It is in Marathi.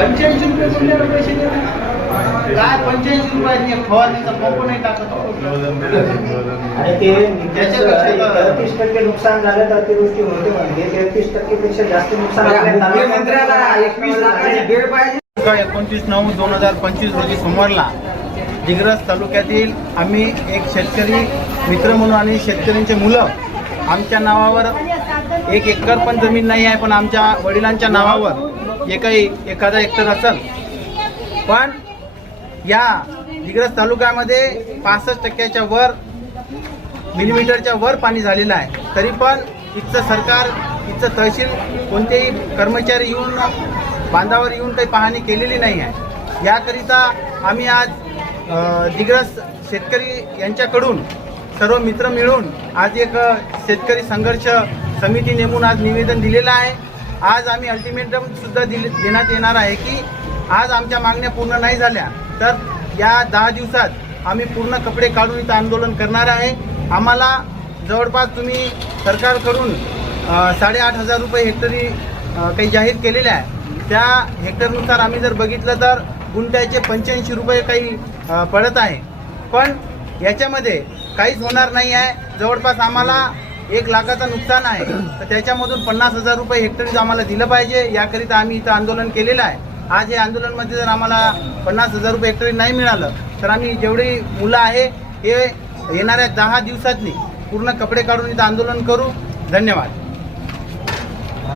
पंच्याऐंशी रुपये बोलल्यावर पैसे देणार काय पंच्याऐंशी रुपयाची एक फवारणीचा पंप नाही टाकत आणि ते त्याच्यापेक्षा- तेहतीस टक्के नुकसान झालं तर अतिवृष्टी होते म्हणजे तेहतीस टक्केपेक्षा जास्त नुकसान मुख्यमंत्र्याला एकवीस लाखाची बेड पाहिजे. एकोणतीस नऊ दोन हजार पंचवीस रोजी सोमवारला दिग्रस तालुक्यातील आम्ही एक शेतकरी मित्र म्हणून आणि शेतकऱ्यांचे मुलं आमच्या नावावर एक एकर पण जमीन नाही आहे पण आमच्या वडिलांच्या नावावर एकही एखादा हेक्टर असेल पण या दिग्रस तालुक्यामध्ये पासष्ट टक्क्याच्या वर मिलीमीटरच्या वर पाणी झालेलं आहे. तरी पण इथचं सरकार इथचं तहसील कोणतेही कर्मचारी येऊन बांधावर येऊन काही पाहणी केलेली नाही आहे. याकरिता आम्ही आज दिग्रस शेतकरी यांच्याकडून सर्व मित्र मिळून आज एक शेतकरी संघर्ष समिती नेमून आज निवेदन दिलेलं आहे. आज आम्ही अल्टिमेटम सुद्धा दिले देण्यात येणार आहे की आज आमच्या मागण्या पूर्ण नाही झाल्या तर या दहा दिवसात आम्ही पूर्ण कपडे काढून इथं आंदोलन करणार आहे. आम्हाला जवळपास तुम्ही सरकारकडून साडेआठ हजार रुपये हेक्टरी काही जाहीर केलेले आहे. त्या हेक्टरनुसार आम्ही जर बघितलं तर गुंट्याचे पंच्याऐंशी रुपये काही पडत आहे. पण याच्यामध्ये काहीच होणार नाही आहे. जवळपास आम्हाला एक लाखाचं नुकसान आहे. तर त्याच्यामधून पन्नास हजार रुपये हेक्टरी आम्हाला दिलं पाहिजे. याकरिता आम्ही इथं आंदोलन केलेलं आहे. आज हे आंदोलनमध्ये जर आम्हाला पन्नास हजार रुपये हेक्टरी नाही मिळालं तर आम्ही जेवढी मुलं आहे हे येणाऱ्या दहा दिवसातली पूर्ण कपडे काढून इथं आंदोलन करू. धन्यवाद.